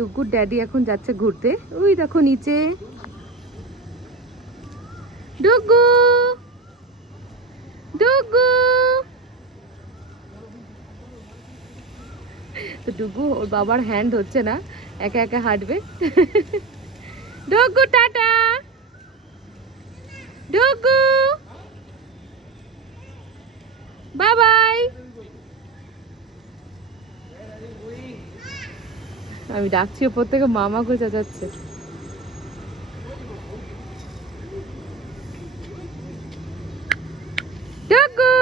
ডুগুর daddy এখন যাচ্ছে ঘুরতে। ওই দেখো নিচে ডুগু ডুগু। তো ডুগু ওর বাবার হ্যান্ড হচ্ছে না, একা একা হাঁটবে। Dugu tata Dugu bye bye. আমি ডাকছি ওপর থেকে, মামা করে চেঁচাচ্ছে। Dugu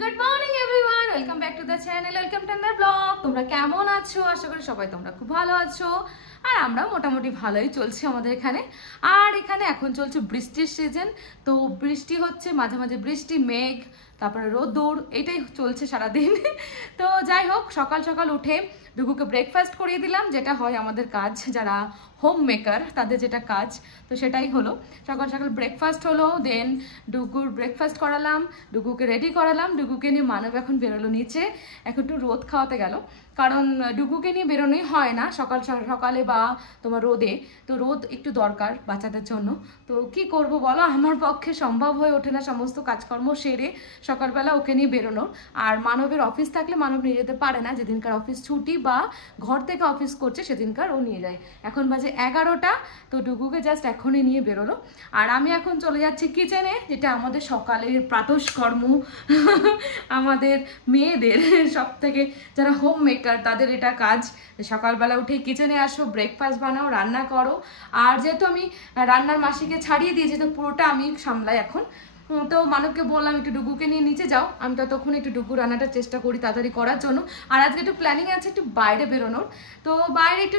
good morning everyone, welcome back to the channel, welcome to another blog. তোমরা কেমন আছো? আশা করি সবাই তোমরা খুব ভালো আছো, আর আমরা মোটামুটি ভালোই চলছে আমাদের এখানে। আর এখানে এখন চলছে বৃষ্টির সিজন, তো বৃষ্টি হচ্ছে, মাঝে মাঝে বৃষ্টি, মেঘ, তারপরে রোদ্দুর, এটাই চলছে সারাদিন। তো যাই হোক, সকাল সকাল উঠে ডুগুকে ব্রেকফাস্ট করিয়ে দিলাম, যেটা হয় আমাদের কাজ, যারা হোম মেকার তাদের যেটা কাজ, তো সেটাই হলো। সকাল সকাল ব্রেকফাস্ট হলো, দেন ডুগুর ব্রেকফাস্ট করালাম, ডুগুকে রেডি করালাম। ডুগুকে নিয়ে মানব এখন বেরোলো নিচে, এখন একটু রোদ খাওয়াতে গেল, কারণ ডুগুকে নিয়ে বেরোনোই হয় না সকাল সকালে বা তোমার রোদে, তো রোদ একটু দরকার বাচ্চাদের জন্য। তো কি করব বলো, আমার পক্ষে সম্ভব হয়ে ওঠে না সমস্ত কাজকর্ম সেরে সকালবেলা ওকে নিয়ে বেরোনো। আর মানবের অফিস থাকলে মানব নিয়ে যেতে পারে না, যেদিনকার অফিস ছুটি বা ঘর থেকে অফিস করছে সেদিনকার ও নিয়ে যায়। এখন বাজে 11টা, তো ডুগুকে জাস্ট এখনই নিয়ে বেরোলো। আর আমি এখন চলে যাচ্ছি কিচেনে, যেটা আমাদের সকালের প্রাতঃকর্ম। আমাদের মেয়েদের সব থেকে যারা হোম মেকার তাদের এটা কাজ, সকালবেলা উঠে কিচেনে আসো, ব্রেকফাস্ট বানাও, রান্না করো। আর যেহেতু আমি রান্নার মাসিকে ছাড়িয়ে দিয়েছি, তো পুরোটা আমি সামলাই এখন। তো মানবকে বললাম একটু ডুগুকে নিয়ে নিচে যাও, আমি ততক্ষণ একটু ডুগু রান্নাটা চেষ্টা করি তাড়াতাড়ি করার জন্য। আর আজকে একটু প্ল্যানিং আছে একটু বাইরে বেরোনোর, তো বাইরে একটু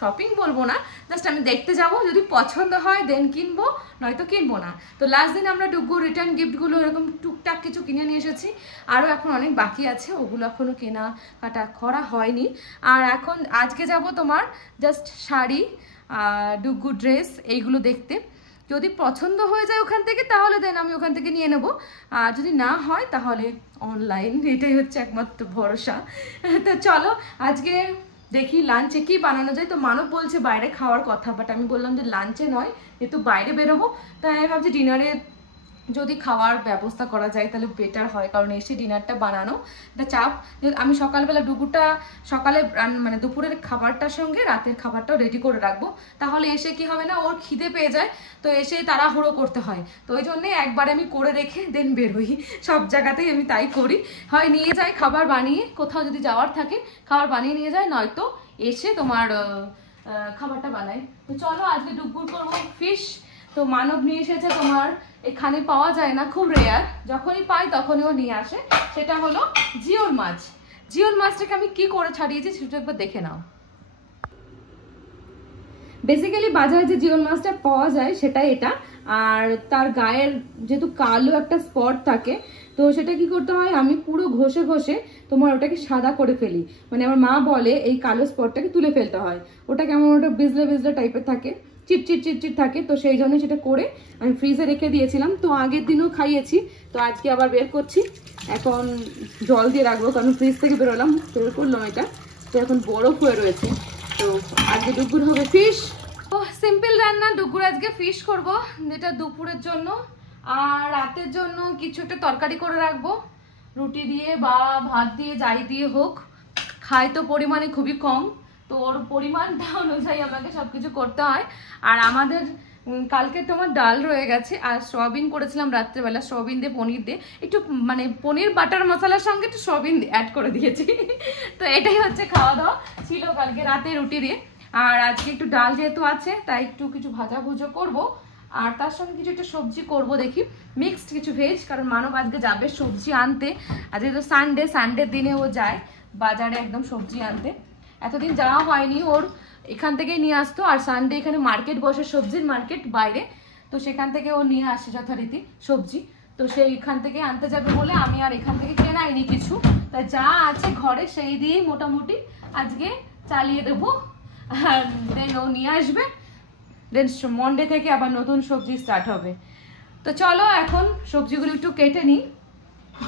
শপিং বলবো না, জাস্ট আমি দেখতে যাব, যদি পছন্দ হয় দেন কিনবো, নয়তো কিনবো না। তো লাস্ট দিন আমরা ডুগু রিটার্ন গিফটগুলো এরকম টুকটাক কিছু কিনে নিয়ে এসেছি, আরও এখন অনেক বাকি আছে, ওগুলো এখনও কেনাকাটা করা হয়নি। আর এখন আজকে যাব তোমার জাস্ট শাড়ি, ডুগু ড্রেস, এইগুলো দেখতে। যদি পছন্দ হয়ে যায় ওখান থেকে, তাহলে দেন আমি ওখান থেকে নিয়ে নেব, আর যদি না হয় তাহলে অনলাইন, এটাই হচ্ছে একমাত্র ভরসা। তো চলো আজকে দেখি লাঞ্চে কি বানানো যায়। তো মানব বলছে বাইরে খাওয়ার কথা, বাট আমি বললাম যে লাঞ্চে নয়, যেহেতু বাইরে বেরোবো, তাই আমি ভাবছি ডিনারে যদি খাওয়ার ব্যবস্থা করা যায় তাহলে বেটার হয়, কারণ এসে ডিনারটা বানানো এটা চাপ। আমি সকালবেলা ডুগুটা সকালে মানে দুপুরের খাবারটার সঙ্গে রাতের খাবারটাও রেডি করে রাখবো, তাহলে এসে কি হবে না, ওর খিদে পেয়ে যায়, তো এসে তাড়াহুড়ো করতে হয়। তো ওই জন্যে একবারে আমি করে রেখে দেন বেরোই, সব জায়গাতেই আমি তাই করি। হয় নিয়ে যাই খাবার বানিয়ে, কোথাও যদি যাওয়ার থাকে খাবার বানিয়ে নিয়ে যায়, নয়তো এসে তোমার খাবারটা বানাই। তো চলো আজকে দুপুর করবো ফিশ। তো মানব নিয়ে এসেছে, তোমার এখানে পাওয়া যায় না, খুব রেয়ার, যখনই পাই তখনই ও নিয়ে আসে। সেটা হলো জিওল মাছ। জিওল মাছটাকে আমি কি করে ছাড়িয়েছি সেটা একবার দেখে নাও। বেসিক্যালি বাজারে যে জিওল মাছটা পাওয়া যায় সেটা এটা, আর তার গায়ের যেহেতু কালো একটা স্পট থাকে, তো সেটা কি করতে হয়, আমি পুরো ঘষে ঘষে তোমার ওটাকে সাদা করে ফেলি। মানে আমার মা বলে এই কালো স্পটটাকে তুলে ফেলতে হয়, ওটা কেমন ওটা বিজলে বিজলে টাইপের থাকে, চিটচিট চিটচিট থাকে, তো সেই জন্য সেটা করে আমি ফ্রিজে রেখে দিয়েছিলাম। তো আগের দিনও খাইয়েছি, তো আজকে আবার বের করছি, এখন জল দিয়ে রাখবো, কারণ ফ্রিজ থেকে বেরোলাম, বের করলাম এটা, তো এখন বরফ হয়ে রয়েছে। তো আজকে দুপুর হবে ফিশ। ও সিম্পল রান্না, দুপুর আজকে ফিশ করব, যেটা দুপুরের জন্য। আর রাতের জন্য কিছু একটা তরকারি করে রাখবো, রুটি দিয়ে বা ভাত দিয়ে, যাই দিয়ে হোক। খাই তো পরিমাণে খুবই কম, তো ওর পরিমাণটা অনুযায়ী আমাকে সবকিছু করতে হয়। আর আমাদের কালকে তোমার ডাল রয়ে গেছে, আর সয়াবিন করেছিলাম রাত্রেবেলা, সয়াবিন দিয়ে পনির দিয়ে, একটু মানে পনির বাটার মশলার সঙ্গে একটু সয়াবিন অ্যাড করে দিয়েছি। তো এটাই হচ্ছে খাওয়া দাওয়া ছিল কালকে রাতে রুটি দিয়ে। আর আজকে একটু ডাল যেহেতু আছে, তাই একটু কিছু ভাজা ভুজো করবো, আর তার সঙ্গে কিছু একটা সবজি করব, দেখি মিক্সড কিছু ভেজ, কারণ মানব আজকে যাবে সবজি আনতে। আর যেহেতু সানডের দিনে ও যায় বাজারে একদম সবজি আনতে, এতদিন যাওয়া হয়নি, ওর এখান থেকেই নিয়ে আসতো। আর সানডে এখানে মার্কেট বসে, সবজির মার্কেট বাইরে, তো সেখান থেকে ও নিয়ে আসে যথারীতি সবজি। তো সেইখান থেকে আনতে যাবে বলে আমি আর এখান থেকে কেনাইনি কিছু, তাই যা আছে ঘরে সেই দিয়েই মোটামুটি আজকে চালিয়ে দেবো। আর দেন ও নিয়ে আসবে, দেন মন্ডে থেকে আবার নতুন সবজি স্টার্ট হবে। তো চলো এখন সবজিগুলো একটু কেটে নিই।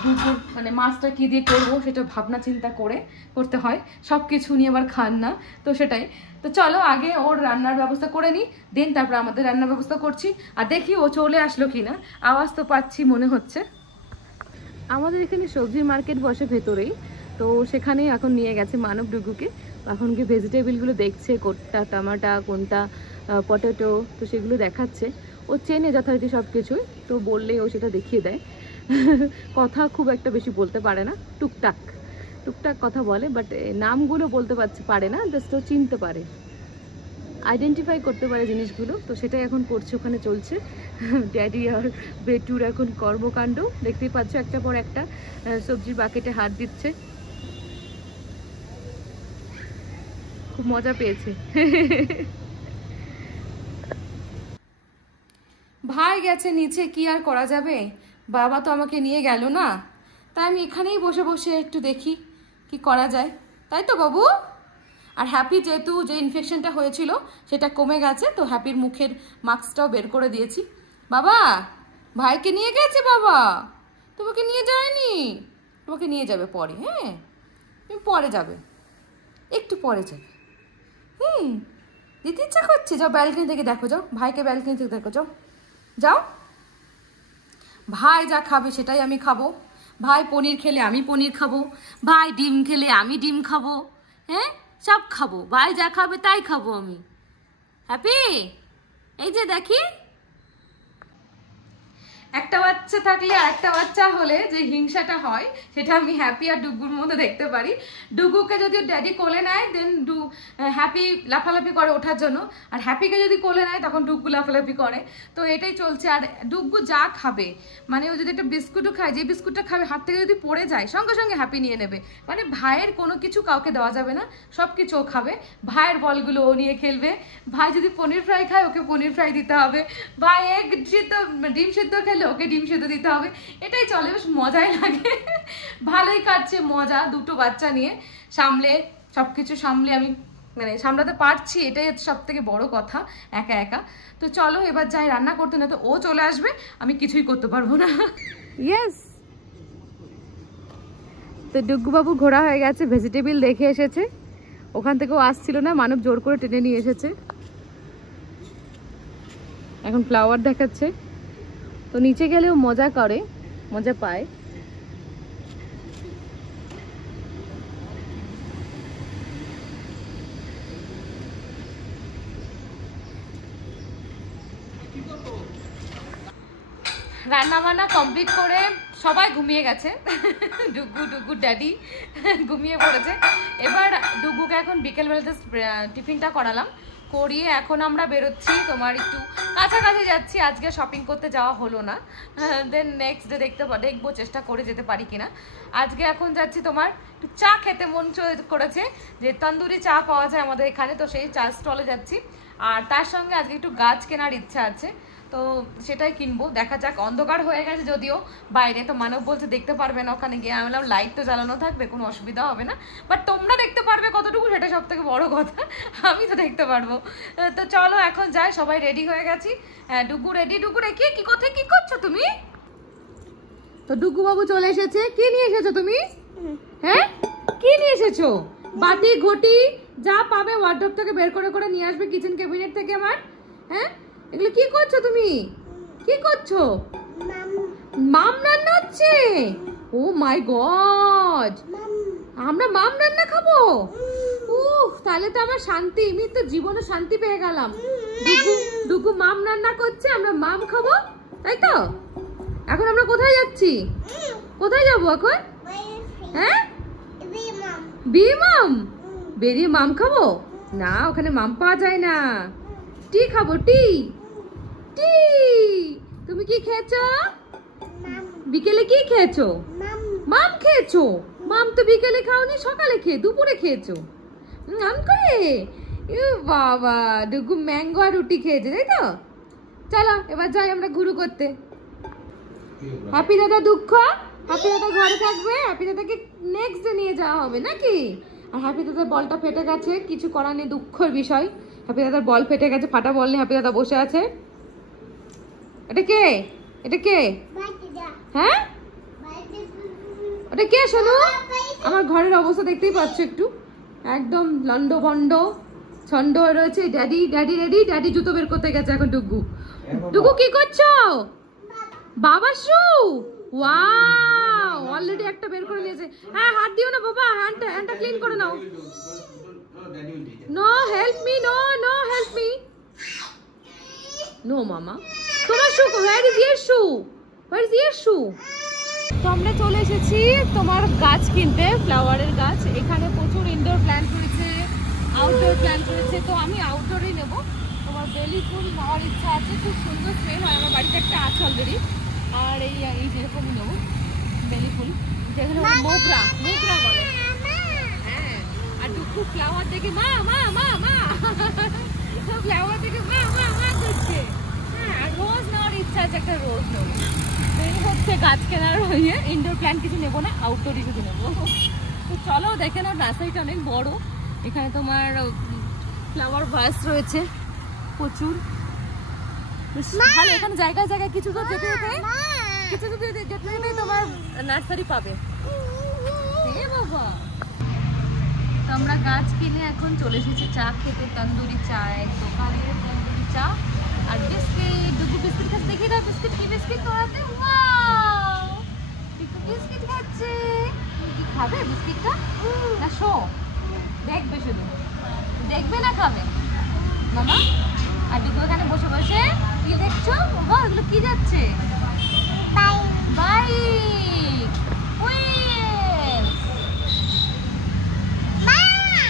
দুপুর মানে মাছটা কী দিয়ে করবো সেটা ভাবনা চিন্তা করে করতে হয়, সব কিছু নিয়ে আবার খান না, তো সেটাই। তো চলো আগে ওর রান্নার ব্যবস্থা করে নিই, দেন তারপর আমাদের রান্নার ব্যবস্থা করছি। আর দেখি ও চলে আসলো কিনা, আওয়াজ তো পাচ্ছি মনে হচ্ছে। আমাদের এখানে সবজির মার্কেট বসে ভেতরেই, তো সেখানেই এখন নিয়ে গেছে মানব ডুগুকে। এখন কি ভেজিটেবলগুলো দেখছে, কোনটা টমাটা কোনটা পটেটো, তো সেগুলো দেখাচ্ছে। ও চেনে যথারীতি সব কিছুই, তো বললেই ও সেটা দেখিয়ে দেয়। কথা খুব একটা বেশি বলতে পারে না, টুকটাক টুকটাক কথা বলে, বাট নামগুলো বলতে পারে না, জাস্ট ও চিনতে পারে, আইডেন্টিফাই করতে পারে জিনিসগুলো। তো সেটাই এখন করছে, ওখানে চলছে ড্যাডি আর বেটুর এখন কর্মকাণ্ড। দেখতেই পাচ্ছ একটা পর একটা সবজির বাকেটে হাত দিচ্ছে, খুব মজা পেয়েছে। ভাই গেছে নিচে, কি আর করা যাবে, বাবা তো আমাকে নিয়ে গেল না, তাই আমি এখানেই বসে বসে একটু দেখি কি করা যায়, তাই তো বাবু? আর হ্যাপি যেহেতু যে ইনফেকশনটা হয়েছিল সেটা কমে গেছে, তো হ্যাপির মুখের মাস্কটাও বের করে দিয়েছি। বাবা ভাইকে নিয়ে গেছে, বাবা তোমাকে নিয়ে যায়নি, তোমাকে নিয়ে যাবে পরে, হ্যাঁ তুমি পরে যাবে, একটু পরে যাবে। দিতে ইচ্ছা করছে, যাও ব্যালকনি থেকে দেখো, যাও ভাইকে ব্যালকনি থেকে দেখো, যাও যাও। ভাই যা খাবে সেটাই আমি খাবো, ভাই পনির খেলে আমি পনির খাবো, ভাই ডিম খেলে আমি ডিম খাবো, হ্যাঁ সব খাবো, ভাই যা খাবে তাই খাবো আমি। হ্যাপি এই যে দেখি, একটা বাচ্চা থাকলে আর একটা বাচ্চা হলে যে হিংসাটা হয় সেটা আমি হ্যাপি আর ডুগুর মধ্যে দেখতে পারি। ডুগুকে যদি ড্যাডি কোলে নেয় দেন হ্যাপি লাফালাফি করে ওঠার জন্য, আর হ্যাপিকে যদি কোলে নেয় তখন ডুগু লাফালাফি করে, তো এটাই চলছে। আর ডুগু যা খাবে, মানে ও যদি একটা বিস্কুটও খায়, যে বিস্কুটটা খাবে হাত থেকে যদি পড়ে যায় সঙ্গে সঙ্গে হ্যাপি নিয়ে নেবে, মানে ভাইয়ের কোনো কিছু কাউকে দেওয়া যাবে না, সব কিছু ও খাবে, ভাইয়ের বলগুলো ও নিয়ে খেলবে। ভাই যদি পনির ফ্রাই খায় ওকে পনির ফ্রাই দিতে হবে, ভাই ডিম সিদ্ধ খেলে ওকে ডিম সেদ্ধ দিতে হবে, এটাই চলে, বেশ মজাই লাগে। ভালোই কাটছে মজা, দুটো বাচ্চা নিয়ে সামলে, সবকিছু সামলে আমি মানে সামলাতে পারছি, এটাই হচ্ছে সব থেকে বড় কথা, একা একা। তো চলো এবার যাই রান্না করতে, না তো ও চলে আসবে আমি কিছুই করতে পারবো না। ইয়েস, তো ডুগুবাবু ঘোরা হয়ে গেছে, ভেজিটেবল দেখে এসেছে, ওখান থেকেও আসছিল না, মানব জোর করে টেনে নিয়ে এসেছে, এখন ফ্লাওয়ার দেখাচ্ছে। তো নিচে গেলেও মজা করে, মজা পায়। রান্না বান্না কমপ্লিট করে সবাই ঘুমিয়ে গেছে, ডুগু ড্যাডি ঘুমিয়ে পড়েছে। এবার ডুগুকে এখন বিকেলবেলাতে টিফিনটা করালাম, করিয়ে এখন আমরা বেরোচ্ছি, তোমার একটু কাছাকাছি যাচ্ছি, আজকে শপিং করতে যাওয়া হলো না, দেন নেক্সট ডে দেখবো চেষ্টা করে যেতে পারি কিনা। আজকে এখন যাচ্ছি তোমার একটু চা খেতে মন করেছে, যে তন্দুরি চা পাওয়া যায় আমাদের এখানে, তো সেই চা স্টলে যাচ্ছি। আর তার সঙ্গে আজকে একটু গাছ কেনার ইচ্ছা আছে, তো সেটাই কিনবো, দেখা যাক। অন্ধকার হয়ে গেছে যদিও বাইরে, তো মানব বলছে দেখতে পারবে না ওখানে গিয়ে, আমি বললাম লাইট তো জ্বালানো থাকবে, কোনো অসুবিধা হবে না, বাট তোমরা দেখতে পারবে কতটুকু সেটা সব থেকে বড় কথা, আমি তো দেখতে পারবো। তো চলো এখন যাই, সবাই রেডি হয়ে গেছি। ডুগু রেডি, ডুগু রেখে কি কোথায় কি করছো তুমি? তো ডুগু বাবু চলে এসেছে, কি নিয়ে এসেছো তুমি? হ্যাঁ কি নিয়ে এসেছো? বাটি ঘটি যা পাবে ওয়ার্ডরোব থেকে বের করে করে নিয়ে আসবে, কিচেন ক্যাবিনেট থেকে আমার। হ্যাঁ এগুলো কি করছো তুমি, কি করছো? মাম রান্না হচ্ছে, ও মাই গড, আমরা মাম রান্না খাবো? তাহলে তো আমার শান্তি, আমি তো জীবনে শান্তি পেয়ে গেলাম। ডুগু মাম রান্না করছে, আমরা মাম খাবো, তাই তো? এখন আমরা কোথায় যাচ্ছি, কোথায় যাবো এখন? হ্যাঁ বি মাম, বেরিয়ে মাম খাবো না, ওখানে মাম পাওয়া যায় না, টি খাবো, টি টি। তুমি কি খেয়েছো বিকেলে, কি খেয়েছো? মাম খেয়েছো? মাম তো বিকেলে খাওনি, সকালে দুপুরে খেয়েছো নাম করে। বাবা ডুগু ম্যাঙ্গো আর রুটি খেয়েছে, তাই তো? চলো এবার যাই আমরা ঘুরু করতে। হ্যাপি দাদা দুঃখ, হ্যাপি দাদা ঘরে থাকবে, হ্যাপি দাদাকে নেক্সট ডে নিয়ে যাওয়া হবে নাকি? আর হ্যাপি দাদার বলটা ফেটে গেছে, কিছু করার নেই, দুঃখের বিষয়, হ্যাপি দাদার বল ফেটে গেছে, ফাটা বল নিয়ে হ্যাপি দাদা বসে আছে। এটা কে, এটা কে? হ্যাঁ ওটা কে শোনো? আমার ঘরের অবস্থা দেখতেই পাচ্ছ, একটু একদম লন্ড ভন্ড ছন্ড হয়ে রয়েছে। ড্যাডি ড্যাডি রেডি, ড্যাডি জুতো বের করতে গেছে এখন। ডুগু ডুগু কি করছো? বাবা শু, ওয়াও, অলরেডি একটা বের করে নিয়েছে। হ্যাঁ, হাত দিও না বাবা, হ্যান্ডটা ক্লিন করে নাও। No help me, no no help me, no মামা। তোমার shoe, where is your shoe, where is your shoe? তো আমরা চলে এসেছি তোমার গাছ কিনতে, ফ্লাওয়ারের গাছ। এখানে প্রচুর ইনডোর প্ল্যান্ট রয়েছে, আউটডোর প্ল্যান্ট রয়েছে। তো আমি আউটডোরই নেব। তোমার বেলি ফুল নেওয়ার ইচ্ছা আছে, খুব সুন্দর স্মেল হয়। আমার বাড়িতে একটা আছে অলরেডি। আর এই যেরকমই নেবো বেলি ফুল, যেগুলো মোগরা মোগরা বলে। হ্যাঁ, আর দুঃখু ফ্লাওয়ার দেখে মা মা মা মা, ফ্লাওয়ার দেখে মা মা মা করছে। হ্যাঁ, আর রোজ নেওয়ার ইচ্ছা আছে, একটা রোজ নেবো। এই হচ্ছে গাছ কেনার হয়ে। ইনডোর প্ল্যান্ট কিছু নেবো না, আউটডোরই কিছু নেবো। তো চলো দেখে নাও, নার্সারিটা অনেক বড়। এখানে তোমার ফ্লাওয়ার ভাস রয়েছে প্রচুর, ভালো। এখানে জায়গায় জায়গায় কিছু তো যেতে যেতে কিছু তো যেতে যেতে তোমার নার্সারি পাবে। বাবা, তো আমরা গাছ কিনে এখন চলে এসেছি চা খেতে। তন্দুরি চায়ের দোকানে তন্দুরি চা আর বিস্কিট। দুটো বিস্কিট খাচ্ছে, দেখি দাও বিস্কিট কি বিস্কিট তোরাতে। ওয়াও, একটু বিস্কিট খাচ্ছে। কি খাবে বিস্কিটটা? না শো, দেখবে, শুধু দেখবে না খাবে মামা। আর দুটো এখানে বসে বসে কি দেখছো? বাবা, এগুলো কি যাচ্ছে? বাইক,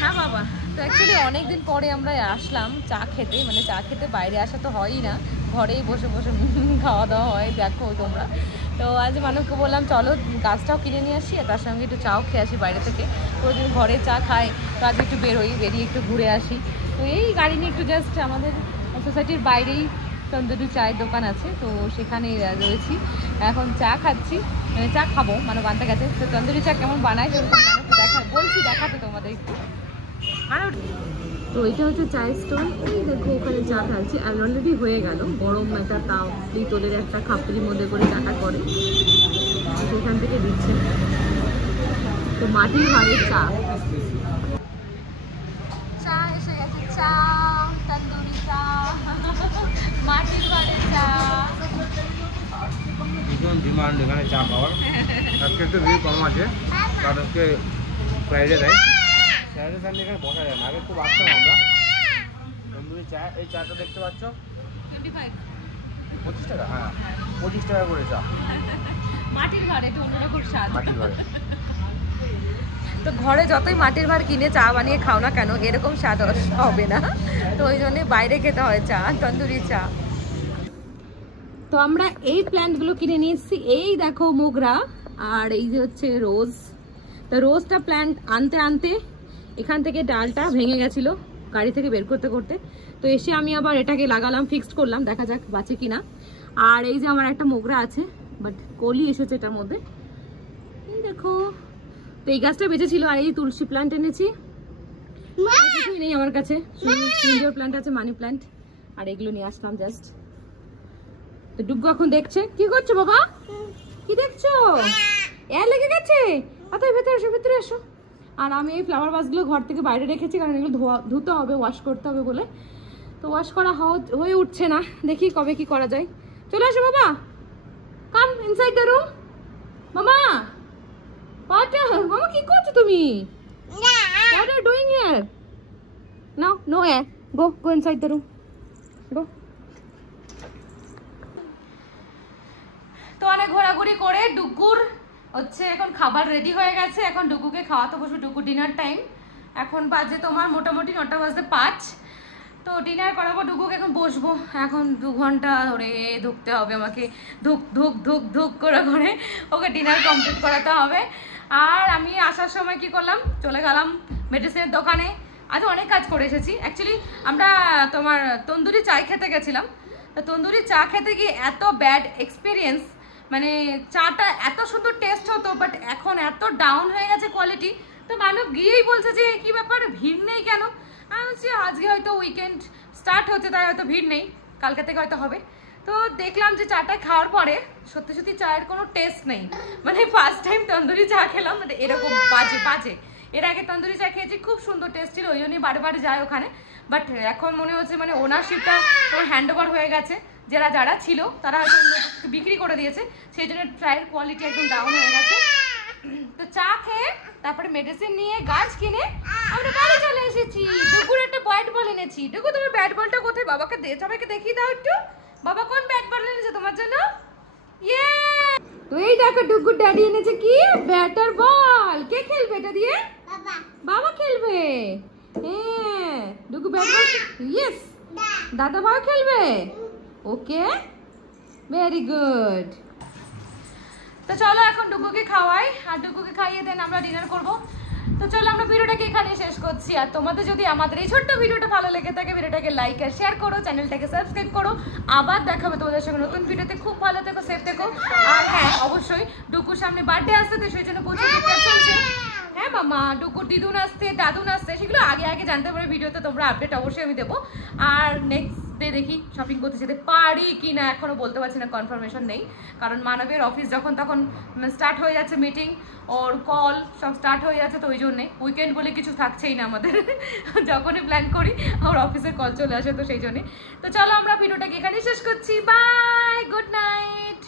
হ্যাঁ বাবা। তো অ্যাকচুয়ালি অনেকদিন পরে আমরা আসলাম চা খেতে, মানে চা খেতে বাইরে আসা তো হয়ই না, ঘরেই বসে বসে খাওয়া দাওয়া হয়, দেখো তোমরা। তো আজ মানুষকে বললাম চলো গাছটাও কিনে নিয়ে আসি, আর তার সঙ্গে একটু চাও খেয়ে আসি বাইরে থেকে। প্রতিদিন ঘরে চা খাই, তো আজ একটু বেরিয়ে একটু ঘুরে আসি। তো এই গাড়ি নিয়ে একটু জাস্ট আমাদের সোসাইটির বাইরেই তন্দুরি চায়ের দোকান আছে, তো সেখানে রয়েছি। এখন চা খাচ্ছি, মানে চা খাবো, মানে বানতে গেছে। তো তন্দুরি চা কেমন বানায় বলছি, দেখাতে তোমাদের একটু। তো এটা হচ্ছে চায়ের স্টল। এই দেখো ওখানে চা খাচ্ছি, আর অলরেডি হয়ে গেল। গরম একটা তাও পিতলের একটা খাপড়ির মধ্যে করে চাটা করে সেখান থেকে দিচ্ছে। তো মাটির ভাড়ের চা, চা এসে গেছে, চা তন্দুরি চা, মাটির ভাড়ের চা। ভীষণ ডিমান্ড এখানে চা খাওয়ার। আজকে একটু ভিড় কম আছে, কারণ আজকে ফ্রাইডে দেয়। স্যাটারডে সানডে এখানে বসা যায় না। আগে খুব আসতাম আমরা। তন্দুরি চা, এই চাটা দেখতে পাচ্ছ 25 টাকা। হ্যাঁ, 25 টাকা করে চা। মাটির ভাড়, একটু অন্যরকম স্বাদ। মাটির ভাড়ে। তো ঘরে যতই মাটির ভাড় কিনে চা বানিয়ে খাও না কেন, এরকম স্বাদ হবে না। তো ওই জন্যে বাইরে খেতে হয় চা, তন্দুরি চা। তো আমরা এই প্ল্যান্টগুলো কিনে নিয়ে এসেছি। এই দেখো মোগরা, আর এই যে হচ্ছে রোজ। তো রোজটা প্ল্যান্ট আনতে আনতে এখান থেকে ডালটা ভেঙে গেছিলো গাড়ি থেকে বের করতে করতে। তো এসে আমি আবার এটাকে লাগালাম, ফিক্সড করলাম, দেখা যাক বাঁচে কিনা। আর এই যে আমার একটা মোগরা আছে, বাট কলি এসেছে এটার মধ্যে, এই দেখো। তো এই গাছটা বেঁচেছিল। আর এই তুলসী প্ল্যান্ট এনেছি, কিছুই নেই আমার কাছে, ইনডোর প্ল্যান্ট আছে, মানি প্ল্যান্ট, আর এগুলো নিয়ে আসলাম জাস্ট। তো ডুগ্গু এখন দেখছে। কি করছো বাবা? কি দেখছো? এর লেগে গেছে? আচ্ছা ভেতরে এসো, ভেতরে এসো। আর আমি এই ফ্লাওয়ার ভাসগুলো ঘর থেকে বাইরে রেখেছি, কারণ এগুলো ধুতে হবে, ওয়াশ করতে হবে বলে। তো ওয়াশ করা হয়ে উঠছে না, দেখি কবে কি করা যায়। চলে আসো বাবা, কাম ইনসাইড দ্য রুম। মামা, মামা কি করছো তুমি? What are you doing here? No air. Go inside the room. Go. তো অনেক ঘোরাঘুরি করে ডুগুর হচ্ছে এখন খাবার রেডি হয়ে গেছে। এখন ডুগুকে খাওয়াতে বসবো, ডুগু ডিনার টাইম। এখন বাজে তোমার মোটামুটি 9:05। তো ডিনার করাবো ডুগুকে, এখন বসবো। এখন 2 ঘন্টা ধরে ধুকতে হবে আমাকে, ধুক ধুক ধুক ধুক করে করে ওকে ডিনার কমপ্লিট করাতে হবে। আর আমি আসার সময় কি করলাম, চলে গেলাম মেডিসিনের দোকানে। আজ অনেক কাজ করে এসেছি। অ্যাকচুয়ালি আমরা তোমার তন্দুরি চা খেতে গেছিলাম। তো তন্দুরি চা খেতে গিয়ে এত ব্যাড এক্সপিরিয়েন্স, মানে চাটা এত সুন্দর টেস্ট হতো, বাট এখন এত ডাউন হয়ে গেছে কোয়ালিটি। তো মানুষ গিয়েই বলছে যে কি ব্যাপার, ভিড় নেই কেন? আমি বলছি আজকে হয়তো উইকেন্ড স্টার্ট হচ্ছে, তাই হয়তো ভিড় নেই, কালকে থেকে হয়তো হবে। তো তো দেখলাম যে চাটা খাওয়ার পরে সত্যি সত্যি চায়ের কোনো টেস্ট নেই, মানে ফার্স্ট টাইম তন্দুরি চা খেলাম, মানে এরকম বাজে। এর আগে তন্দুরি চা খেয়েছি, খুব সুন্দর টেস্ট ছিল, ওই জন্যই বারে যায় ওখানে। বাট এখন মনে হচ্ছে মানে ওনারশিপটা তোমার হ্যান্ড ওভার হয়ে গেছে, যারা ছিল তারা হয়তো বিক্রি করে দিয়েছে, সেই জন্য চায়ের কোয়ালিটি একদম ডাউন হয়ে গেছে। তো চা খেয়ে তারপরে মেডিসিন নিয়ে গাছ কিনে আমরা বাড়ি চলে এসেছি। ডুকুর একটা ব্যাট বল এনেছি। ডুকু তোমার ব্যাট বলটা কোথায়? বাবাকে সবাইকে দেখিয়ে দাও একটু। বাবা কোন ব্যাট বল এনেছে তোমার জন্য? ইয়ে, তো এই দেখো ডুকুর ড্যাডি এনেছে কি ব্যাটার বল। কে খেলবে এটা দিয়ে? বাবা খেলবে। হ্যাঁ ডুকু ব্যাট বল, ইয়েস দাদা ভাই খেলবে। Okay very good. তো চলো এখন ডুকুকে খাওয়াই, আর ডুকুকে খাইয়ে দেন আমরা ডিনার করব। তো চলো আমরা ভিডিওটাকে এখানে শেষ করছি। আর তোমাদের যদি আমাদের এই ছোট্ট ভিডিওটা ভালো লেগে থাকে, ভিডিওটাকে লাইক আর শেয়ার করো, চ্যানেলটাকে সাবস্ক্রাইব করো। আবার দেখাবে তোমাদের সঙ্গে নতুন ভিডিওতে। খুব ভালো থেকো, সেফ থেকো। আর হ্যাঁ অবশ্যই ডুকুর সামনে বার্থডে আসছে, তো সেই জন্য প্রচুর চলছে। হ্যাঁ মামা, ডুকুর দিদুন আসছে, দাদুন আসছে, সেগুলো আগে জানতে পারবে ভিডিওতে, তোমরা আপডেট অবশ্যই আমি দেবো। আর নেক্সট ডে দেখি শপিং করতে যেতে পারি কি না, এখনো বলতে পারছি না, কনফার্মেশন নেই। কারণ মানবের অফিস যখন তখন স্টার্ট হয়ে যাচ্ছে, মিটিং ওর কল সব স্টার্ট হয়ে যাচ্ছে, তো ওই জন্যে উইকেন্ড বলে কিছু থাকছেই না আমাদের। যখনই প্ল্যান করি ওর অফিসের কল চলে আসে, তো সেই জন্যে। তো চলো আমরা ভিডিওটাকে এখানেই শেষ করছি। Bye, good night.